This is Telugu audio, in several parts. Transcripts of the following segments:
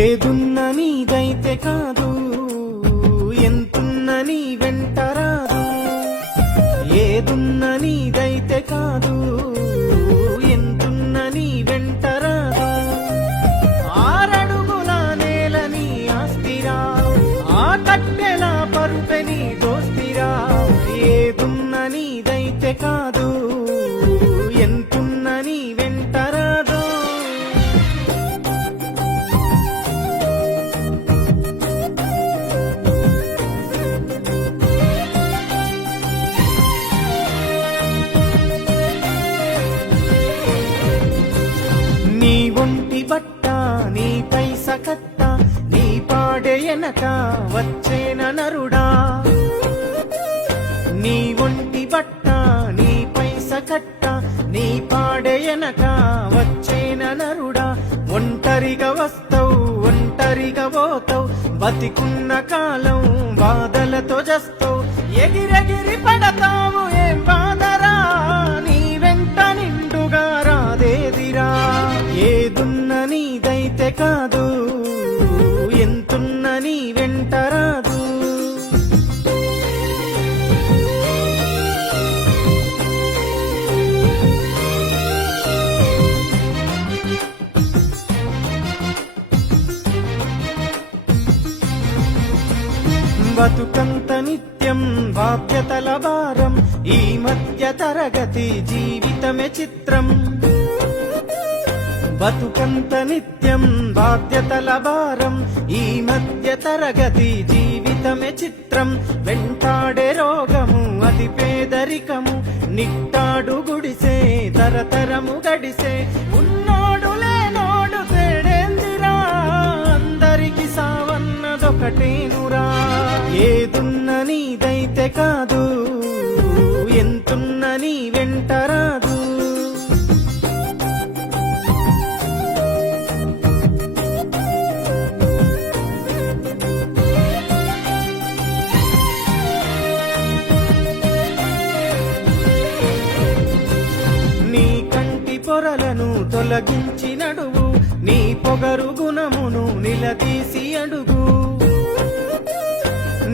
ఏదున్న నీదైతే కాదు, ఎంతున్న నీ వెంటరాదు. ఏదున్న నీదైతే కాదు, ఎంతున్న నీ వెంటరాదు. ఆరడుగుల నేల నీ ఆస్తిరా, ఆ కట్టెల పరుపె నీ దోస్తిరా. ఏదున్న నీదైతే కాదు, ఎంతున్న నీ వెంటరాదు. నీ ఒంటి బట్ట, నీ పైస కట్ట, నీ పాడే ఎనక వచ్చేన నరుడా. నీ ఒంటి బట్ట, నీ పైస కట్ట, నీ పాడే ఎనక వచ్చేన నరుడా. ఒంటరిగా వస్తావు, ఒంటరిగా పోతావు, బతికున్న కాలం బాధలతో జస్తావు. ఎగిరెగిరి పడతావు, ఏం బాధరా, నీ వెంట నిండుగా రాదేదిరా. ఏదున్న నీదైతే కాదు, ఎంతున్న నీ వెంటరాదు. బతుకంత నిత్యం బాధ్యతల భారం, ఈ మధ్య తరగతి జీవితమే చిత్రం. బతుకంత నిత్యం బాధ్యతల భారం, ఈ మధ్య తరగతి జీవితమే చిత్రం. వెంటాడే రోగము అది పేదరికము, నిట్టాడు గుడిసే తరతరము గడిసే. ఉన్నోడు లేనోడు తేడేందిరా, అందరికి సావన్నదొకటేనురా. ఏదున్న నీదైతే కాదు, ఎంతున్న నీ వెంటరాదు. నీ కంటి పొరలను తొలగించి నడువు, నీ పొగరు గుణమును నిలదీసి అడుగు.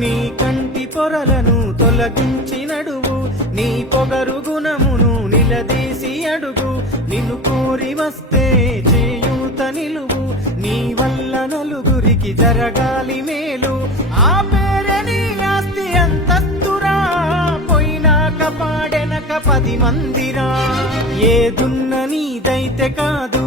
నీ కంటి పొరలను తొలగించి నడువు, నీ పొగరు గుణమును నిలదీసి అడుగు. నిన్ను కోరి వస్తే చేయూత నిలువు, నీ వల్ల నలుగురికి జరగాలి మేలు. ఆ పేరే నీ ఆస్తి అంతస్తురా, పోయినాక పాడెనక 10 మందిరా. ఏదున్న నీదైతే కాదు,